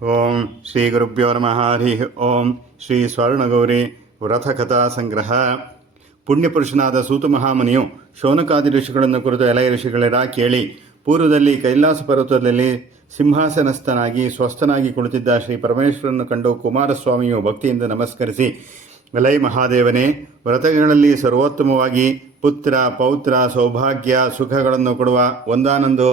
ಓಂ ಶ್ರೀ ಗುರುಭ್ಯೋ ನಮಃ. ಹರಿ ಓಂ. ಶ್ರೀ ಸ್ವರ್ಣಗೌರಿ ವ್ರತಕಥಾ ಸಂಗ್ರಹ. ಪುಣ್ಯಪುರುಷನಾದ ಸೂತ ಮಹಾಮುನಿಯು ಶೌನಕಾದಿ ಋಷಿಗಳನ್ನು ಕುರಿತು ಎಲೈ ಋಷಿಗಳರ ಕೇಳಿ, ಪೂರ್ವದಲ್ಲಿ ಕೈಲಾಸ ಪರ್ವತದಲ್ಲಿ ಸಿಂಹಾಸನಸ್ಥನಾಗಿ ಸ್ವಸ್ಥನಾಗಿ ಕುಳಿತಿದ್ದ ಶ್ರೀ ಪರಮೇಶ್ವರನ್ನು ಕಂಡು ಕುಮಾರಸ್ವಾಮಿಯು ಭಕ್ತಿಯಿಂದ ನಮಸ್ಕರಿಸಿ, ಎಲೈ ಮಹಾದೇವನೇ, ವ್ರತಗಳಲ್ಲಿ ಸರ್ವೋತ್ತಮವಾಗಿ ಪುತ್ರ ಪೌತ್ರ ಸೌಭಾಗ್ಯ ಸುಖಗಳನ್ನು ಕೊಡುವ ಒಂದಾನೊಂದು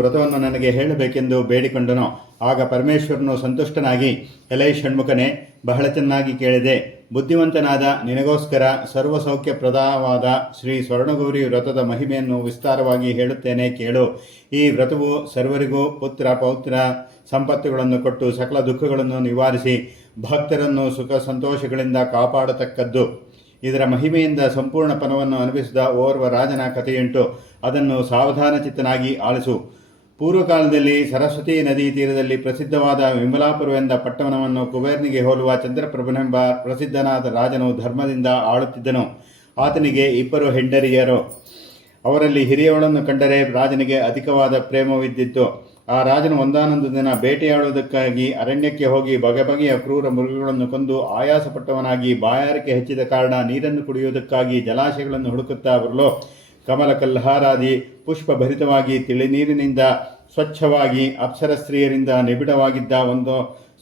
ವ್ರತವನ್ನು ನನಗೆ ಹೇಳಬೇಕೆಂದು ಬೇಡಿಕೊಂಡನು. ಆಗ ಪರಮೇಶ್ವರನು ಸಂತುಷ್ಟನಾಗಿ, ಎಲೈ ಷಣ್ಮುಖನೇ, ಬಹಳ ಚೆನ್ನಾಗಿ ಕೇಳಿದೆ. ಬುದ್ಧಿವಂತನಾದ ನಿನಗೋಸ್ಕರ ಸರ್ವಸೌಖ್ಯಪ್ರದವಾದ ಶ್ರೀ ಸ್ವರ್ಣಗೌರಿ ವ್ರತದ ಮಹಿಮೆಯನ್ನು ವಿಸ್ತಾರವಾಗಿ ಹೇಳುತ್ತೇನೆ, ಕೇಳು. ಈ ವ್ರತವು ಸರ್ವರಿಗೂ ಪುತ್ರ ಪೌತ್ರ ಸಂಪತ್ತುಗಳನ್ನು ಕೊಟ್ಟು ಸಕಲ ದುಃಖಗಳನ್ನು ನಿವಾರಿಸಿ ಭಕ್ತರನ್ನು ಸುಖ ಸಂತೋಷಗಳಿಂದ ಕಾಪಾಡತಕ್ಕದ್ದು. ಇದರ ಮಹಿಮೆಯಿಂದ ಸಂಪೂರ್ಣ ಫಲವನ್ನು ಅನುಭವಿಸಿದ ಓರ್ವ ರಾಜನ ಕಥೆಯುಂಟು. ಅದನ್ನು ಸಾವಧಾನ ಚಿತ್ತನಾಗಿ ಆಲಿಸು. ಪೂರ್ವಕಾಲದಲ್ಲಿ ಸರಸ್ವತಿ ನದಿ ತೀರದಲ್ಲಿ ಪ್ರಸಿದ್ಧವಾದ ವಿಮಲಾಪುರವೆಂದ ಪಟ್ಟಣವನ್ನು ಕುಬೇರನಿಗೆ ಹೋಲುವ ಚಂದ್ರಪ್ರಭನೆಂಬ ಪ್ರಸಿದ್ಧನಾದ ರಾಜನು ಧರ್ಮದಿಂದ ಆಳುತ್ತಿದ್ದನು. ಆತನಿಗೆ 2 ಹೆಂಡರಿಯರು. ಅವರಲ್ಲಿ ಹಿರಿಯವಳನ್ನು ಕಂಡರೆ ರಾಜನಿಗೆ ಅಧಿಕವಾದ ಪ್ರೇಮವಿದ್ದಿತ್ತು. ಆ ರಾಜನು ಒಂದಾನೊಂದು ದಿನ ಬೇಟೆಯಾಡುವುದಕ್ಕಾಗಿ ಅರಣ್ಯಕ್ಕೆ ಹೋಗಿ ಬಗೆಬಗೆಯ ಕ್ರೂರ ಮೃಗಗಳನ್ನು ಕೊಂದು ಆಯಾಸಪಟ್ಟವನಾಗಿ ಬಾಯಾರಿಕೆ ಹೆಚ್ಚಿದ ಕಾರಣ ನೀರನ್ನು ಕುಡಿಯುವುದಕ್ಕಾಗಿ ಜಲಾಶಯಗಳನ್ನು ಹುಡುಕುತ್ತಾ ಬರಲು, ಕಮಲ ಕಲ್ಹಾರಾದಿ ಪುಷ್ಪಭರಿತವಾಗಿ ತಿಳಿನೀರಿನಿಂದ ಸ್ವಚ್ಛವಾಗಿ ಅಪ್ಸರ ಸ್ತ್ರೀಯರಿಂದ ನಿಬಿಡವಾಗಿದ್ದ ಒಂದು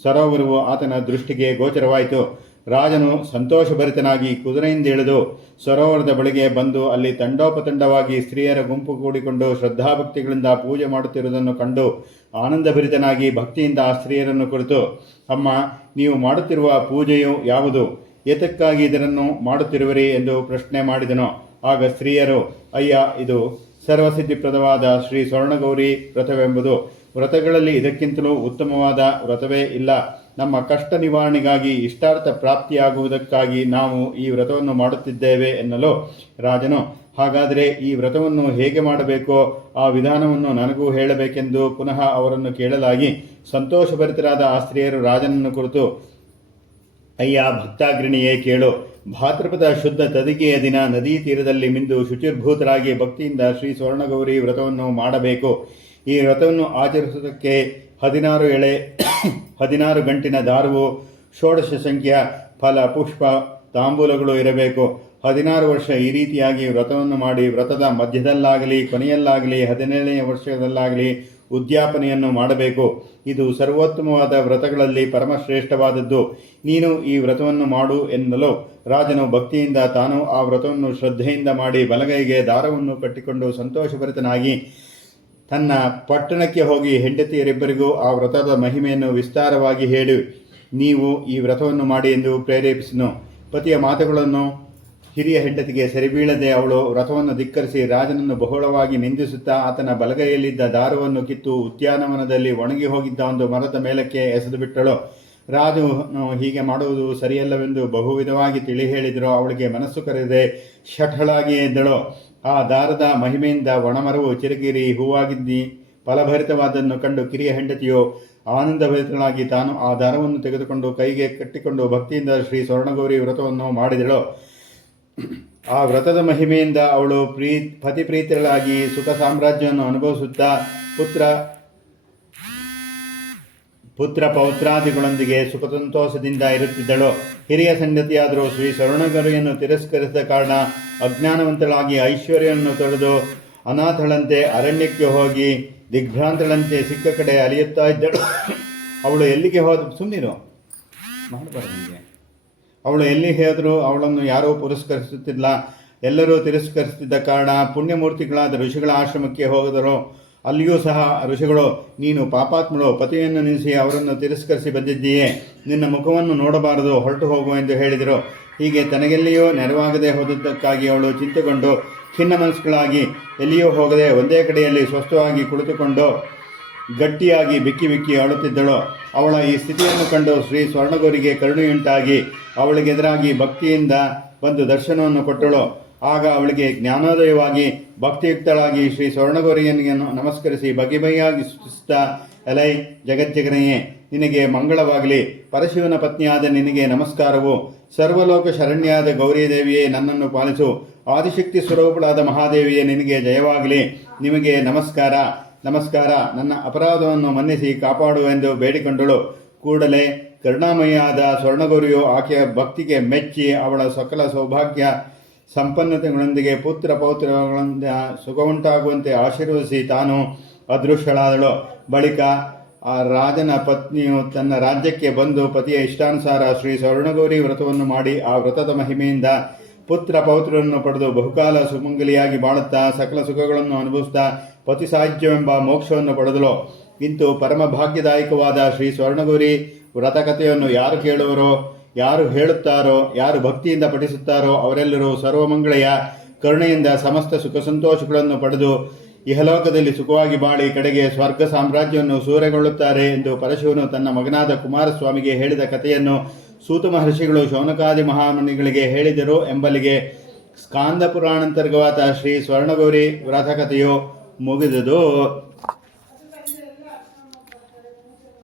ಸರೋವರವು ಆತನ ದೃಷ್ಟಿಗೆ ಗೋಚರವಾಯಿತು. ರಾಜನು ಸಂತೋಷಭರಿತನಾಗಿ ಕುದುರೆಯಿಂದ ಇಳಿದು ಸರೋವರದ ಬಳಿಗೆ ಬಂದು ಅಲ್ಲಿ ತಂಡೋಪತಂಡವಾಗಿ ಸ್ತ್ರೀಯರ ಗುಂಪು ಕೂಡಿಕೊಂಡು ಶ್ರದ್ಧಾಭಕ್ತಿಗಳಿಂದ ಪೂಜೆ ಮಾಡುತ್ತಿರುವುದನ್ನು ಕಂಡು ಆನಂದಭರಿತನಾಗಿ ಭಕ್ತಿಯಿಂದ ಆ ಸ್ತ್ರೀಯರನ್ನು ಕುರಿತು, ಅಮ್ಮ, ನೀವು ಮಾಡುತ್ತಿರುವ ಪೂಜೆಯು ಯಾವುದು? ಏತಕ್ಕಾಗಿ ಇದನ್ನು ಮಾಡುತ್ತಿರುವಿರಿ ಎಂದು ಪ್ರಶ್ನೆ ಮಾಡಿದನು. ಆಗ ಸ್ತ್ರೀಯರು, ಅಯ್ಯ, ಇದು ಸರ್ವಸಿದ್ಧಿಪ್ರದವಾದ ಶ್ರೀ ಸ್ವರ್ಣಗೌರಿ ವ್ರತವೆಂಬುದು. ವ್ರತಗಳಲ್ಲಿ ಇದಕ್ಕಿಂತಲೂ ಉತ್ತಮವಾದ ವ್ರತವೇ ಇಲ್ಲ. ನಮ್ಮ ಕಷ್ಟ ನಿವಾರಣೆಗಾಗಿ ಇಷ್ಟಾರ್ಥ ಪ್ರಾಪ್ತಿಯಾಗುವುದಕ್ಕಾಗಿ ನಾವು ಈ ವ್ರತವನ್ನು ಮಾಡುತ್ತಿದ್ದೇವೆ ಎನ್ನಲು, ರಾಜನು, ಹಾಗಾದರೆ ಈ ವ್ರತವನ್ನು ಹೇಗೆ ಮಾಡಬೇಕೋ ಆ ವಿಧಾನವನ್ನು ನನಗೂ ಹೇಳಬೇಕೆಂದು ಪುನಃ ಅವರನ್ನು ಕೇಳಲಾಗಿ, ಸಂತೋಷಭರಿತರಾದ ಆ ಸ್ತ್ರೀಯರು ರಾಜನನ್ನು ಕುರಿತು, ಅಯ್ಯ ಭಕ್ತಾಗ್ರಣಿಯೇ, ಕೇಳು. ಭಾದ್ರಪದ ಶುದ್ಧ ತದಿಗೆಯ ದಿನ ನದೀ ತೀರದಲ್ಲಿ ಮಿಂದು ಶುಚಿರ್ಭೂತರಾಗಿ ಭಕ್ತಿಯಿಂದ ಶ್ರೀ ಸ್ವರ್ಣಗೌರಿ ವ್ರತವನ್ನು ಮಾಡಬೇಕು. ಈ ವ್ರತವನ್ನು ಆಚರಿಸುವುದಕ್ಕೆ 16 ಗಂಟಿನ ದಾರವು, 16 ಸಂಖ್ಯೆಯ ಫಲ ಪುಷ್ಪ ತಾಂಬೂಲಗಳು ಇರಬೇಕು. 16 ವರ್ಷ ಈ ರೀತಿಯಾಗಿ ವ್ರತವನ್ನು ಮಾಡಿ ವ್ರತದ ಮಧ್ಯದಲ್ಲಾಗಲಿ ಕೊನೆಯಲ್ಲಾಗಲಿ 17ನೇ ವರ್ಷದಲ್ಲಾಗಲಿ ಉದ್ಯಾಪನೆಯನ್ನು ಮಾಡಬೇಕು. ಇದು ಸರ್ವೋತ್ತಮವಾದ ವ್ರತಗಳಲ್ಲಿ ಪರಮಶ್ರೇಷ್ಠವಾದದ್ದು. ನೀನು ಈ ವ್ರತವನ್ನು ಮಾಡು ಎನ್ನಲು, ರಾಜನು ಭಕ್ತಿಯಿಂದ ತಾನು ಆ ವ್ರತವನ್ನು ಶ್ರದ್ಧೆಯಿಂದ ಮಾಡಿ ಬಲಗೈಗೆ ದಾರವನ್ನು ಕಟ್ಟಿಕೊಂಡು ಸಂತೋಷಭರಿತನಾಗಿ ತನ್ನ ಪಟ್ಟಣಕ್ಕೆ ಹೋಗಿ ಹೆಂಡತಿಯರಿಬ್ಬರಿಗೂ ಆ ವ್ರತದ ಮಹಿಮೆಯನ್ನು ವಿಸ್ತಾರವಾಗಿ ಹೇಳಿ, ನೀವು ಈ ವ್ರತವನ್ನು ಮಾಡಿ ಎಂದು ಪ್ರೇರೇಪಿಸಿದನು. ಪತಿಯ ಮಾತುಗಳನ್ನು ಹಿರಿಯ ಹೆಂಡತಿಗೆ ಸರಿಬೀಳದೆ ಅವಳು ವ್ರತವನ್ನು ಧಿಕ್ಕರಿಸಿ ರಾಜನನ್ನು ಬಹುಳವಾಗಿ ನಿಂದಿಸುತ್ತಾ ಆತನ ಬಲಗೈಯಲ್ಲಿದ್ದ ದಾರವನ್ನು ಕಿತ್ತು ಉದ್ಯಾನವನದಲ್ಲಿ ಒಣಗಿ ಹೋಗಿದ್ದ ಒಂದು ಮರದ ಮೇಲಕ್ಕೆ ಎಸೆದು ಬಿಟ್ಟಳು. ರಾಜನು ಹೀಗೆ ಮಾಡುವುದು ಸರಿಯಲ್ಲವೆಂದು ಬಹುವಿಧವಾಗಿ ತಿಳಿ ಹೇಳಿದರೂ ಅವಳಿಗೆ ಮನಸ್ಸು ಕರೆಯದೆ ಶಠಳಾಗಿ ಎದ್ದಳು. ಆ ದಾರದ ಮಹಿಮೆಯಿಂದ ಒಣಮರವು ಚಿರಗಿರಿ ಹೂವಾಗಿದ್ದಿ ಫಲಭರಿತವಾದನ್ನು ಕಂಡು ಕಿರಿಯ ಹೆಂಡತಿಯು ಆನಂದಭರಿತಳಾಗಿ ತಾನು ಆ ದಾರವನ್ನು ತೆಗೆದುಕೊಂಡು ಕೈಗೆ ಕಟ್ಟಿಕೊಂಡು ಭಕ್ತಿಯಿಂದ ಶ್ರೀ ಸ್ವರ್ಣಗೌರಿ ವ್ರತವನ್ನು ಮಾಡಿದಳು. ಆ ವ್ರತದ ಮಹಿಮೆಯಿಂದ ಅವಳು ಪತಿಪ್ರೀತಿಗಳಾಗಿ ಸುಖ ಸಾಮ್ರಾಜ್ಯವನ್ನು ಅನುಭವಿಸುತ್ತಾ ಪುತ್ರ ಪೌತ್ರಾದಿಗಳೊಂದಿಗೆ ಸುಖ ಸಂತೋಷದಿಂದ ಇರುತ್ತಿದ್ದಳು. ಹಿರಿಯ ಸಂಗತಿಯಾದರೂ ಶ್ರೀ ಸ್ವರ್ಣಗೌರಿಯನ್ನು ತಿರಸ್ಕರಿಸಿದ ಕಾರಣ ಅಜ್ಞಾನವಂತಳಾಗಿ ಐಶ್ವರ್ಯವನ್ನು ತೊಳೆದು ಅನಾಥಳಂತೆ ಅರಣ್ಯಕ್ಕೆ ಹೋಗಿ ದಿಗ್ಭ್ರಾಂತಳಂತೆ ಸಿಕ್ಕ ಕಡೆ ಅಲಿಯುತ್ತಾ ಇದ್ದಳು. ಅವಳು ಎಲ್ಲಿಗೆ ಅವಳು ಎಲ್ಲಿ ಹೋದರೂ ಅವಳನ್ನು ಯಾರೂ ಪುರಸ್ಕರಿಸುತ್ತಿಲ್ಲ. ಎಲ್ಲರೂ ತಿರಸ್ಕರಿಸುತ್ತಿದ್ದ ಕಾರಣ ಪುಣ್ಯಮೂರ್ತಿಗಳಾದ ಋಷಿಗಳ ಆಶ್ರಮಕ್ಕೆ ಹೋದರು. ಅಲ್ಲಿಯೂ ಸಹ ಋಷಿಗಳು, ನೀನು ಪಾಪಾತ್ಮಳು, ಪತಿಯನ್ನು ನಿಲ್ಲಿಸಿ ಅವರನ್ನು ತಿರಸ್ಕರಿಸಿ ಬಂದಿದ್ದೀಯೇ, ನಿನ್ನ ಮುಖವನ್ನು ನೋಡಬಾರದು, ಹೊರಟು ಹೋಗು ಎಂದು ಹೇಳಿದರು. ಹೀಗೆ ತನಗೆಲ್ಲಿಯೂ ನೆರವಾಗದೆ ಹೋದದ್ದಕ್ಕಾಗಿ ಅವಳು ಚಿಂತೆಗೊಂಡು ಖಿನ್ನ ಮನಸ್ಸುಗಳಾಗಿ ಎಲ್ಲಿಯೂ ಹೋಗದೆ ಒಂದೇ ಕಡೆಯಲ್ಲಿ ಸ್ವಸ್ಥವಾಗಿ ಕುಳಿತುಕೊಂಡು ಗಟ್ಟಿಯಾಗಿ ಬಿಕ್ಕಿ ಅಳುತ್ತಿದ್ದಳು. ಅವಳ ಈ ಸ್ಥಿತಿಯನ್ನು ಕಂಡು ಶ್ರೀ ಸ್ವರ್ಣಗೌರಿಗೆ ಕರುಣೆಯುಂಟಾಗಿ ಅವಳಿಗೆದುರಾಗಿ ಭಕ್ತಿಯಿಂದ ಬಂದು ದರ್ಶನವನ್ನು ಕೊಟ್ಟಳು. ಆಗ ಅವಳಿಗೆ ಜ್ಞಾನೋದಯವಾಗಿ ಭಕ್ತಿಯುಕ್ತಳಾಗಿ ಶ್ರೀ ಸ್ವರ್ಣಗೌರಿಯನ್ನು ನಮಸ್ಕರಿಸಿ ಬಗೆಬಗೆಯಾಗಿ ಸ್ತುತಿಸುತ್ತಾ, ಎಲೈ ಜಗಜ್ಜಗನೆಯೇ, ನಿನಗೆ ಮಂಗಳವಾಗಲಿ. ಪರಶಿವನ ಪತ್ನಿಯಾದ ನಿನಗೆ ನಮಸ್ಕಾರವು. ಸರ್ವಲೋಕ ಶರಣ್ಯಾದ ಗೌರಿದೇವಿಯೇ, ನನ್ನನ್ನು ಪಾಲಿಸು. ಆದಿಶಕ್ತಿ ಸ್ವರೂಪಳಾದ ಮಹಾದೇವಿಯೇ ನಿನಗೆ ಜಯವಾಗಲಿ. ನಿಮಗೆ ನಮಸ್ಕಾರ ನಮಸ್ಕಾರ. ನನ್ನ ಅಪರಾಧವನ್ನು ಮನ್ನಿಸಿ ಕಾಪಾಡು ಎಂದು ಬೇಡಿಕೊಂಡಳು. ಕೂಡಲೇ ಕರುಣಾಮಯಿಯಾದ ಸ್ವರ್ಣಗೌರಿಯು ಆಕೆಯ ಭಕ್ತಿಗೆ ಮೆಚ್ಚಿ ಅವಳ ಸಕಲ ಸೌಭಾಗ್ಯ ಸಂಪನ್ನತೆಗಳೊಂದಿಗೆ ಪುತ್ರ ಪೌತ್ರಗಳಿಂದ ಸುಖವುಂಟಾಗುವಂತೆ ಆಶೀರ್ವದಿಸಿ ತಾನು ಅದೃಷ್ಟಳಾದಳು. ಬಳಿಕ ಆ ರಾಜನ ಪತ್ನಿಯು ತನ್ನ ರಾಜ್ಯಕ್ಕೆ ಬಂದು ಪತಿಯ ಇಷ್ಟಾನುಸಾರ ಶ್ರೀ ಸ್ವರ್ಣಗೌರಿ ವ್ರತವನ್ನು ಮಾಡಿ ಆ ವ್ರತದ ಮಹಿಮೆಯಿಂದ ಪುತ್ರ ಪೌತ್ರರನ್ನು ಪಡೆದು ಬಹುಕಾಲ ಸುಮಂಗಲಿಯಾಗಿ ಬಾಳುತ್ತಾ ಸಕಲ ಸುಖಗಳನ್ನು ಅನುಭವಿಸ್ತಾ ಪತಿ ಸಾಹಿತ್ಯವೆಂಬ ಮೋಕ್ಷವನ್ನು ಪಡೆದಳು. ಇಂತು ಪರಮ ಭಾಗ್ಯದಾಯಕವಾದ ಶ್ರೀ ಸ್ವರ್ಣಗೌರಿ ವ್ರತಕಥೆಯನ್ನು ಯಾರು ಕೇಳುವರೋ, ಯಾರು ಹೇಳುತ್ತಾರೋ, ಯಾರು ಭಕ್ತಿಯಿಂದ ಪಠಿಸುತ್ತಾರೋ ಅವರೆಲ್ಲರೂ ಸರ್ವಮಂಗಳೆಯ ಕರುಣೆಯಿಂದ ಸಮಸ್ತ ಸುಖ ಸಂತೋಷಗಳನ್ನು ಪಡೆದು ಇಹಲೋಕದಲ್ಲಿ ಸುಖವಾಗಿ ಬಾಳಿ ಕಡೆಗೆ ಸ್ವರ್ಗ ಸಾಮ್ರಾಜ್ಯವನ್ನು ಸೂರೆಗೊಳ್ಳುತ್ತಾರೆ ಎಂದು ಪರಶಿವನು ತನ್ನ ಮಗನಾದ ಕುಮಾರಸ್ವಾಮಿಗೆ ಹೇಳಿದ ಕಥೆಯನ್ನು ಸೂತ ಮಹರ್ಷಿಗಳು ಶೌನಕಾದಿ ಮಹಾಮುನಿಗಳಿಗೆ ಹೇಳಿದರು ಎಂಬಲ್ಲಿಗೆ ಸ್ಕಾಂದ ಪುರಾಣಾಂತರ್ಗವಾದ ಶ್ರೀ ಸ್ವರ್ಣಗೌರಿ ವ್ರತಕಥೆಯು ಮುಗಿದುದು.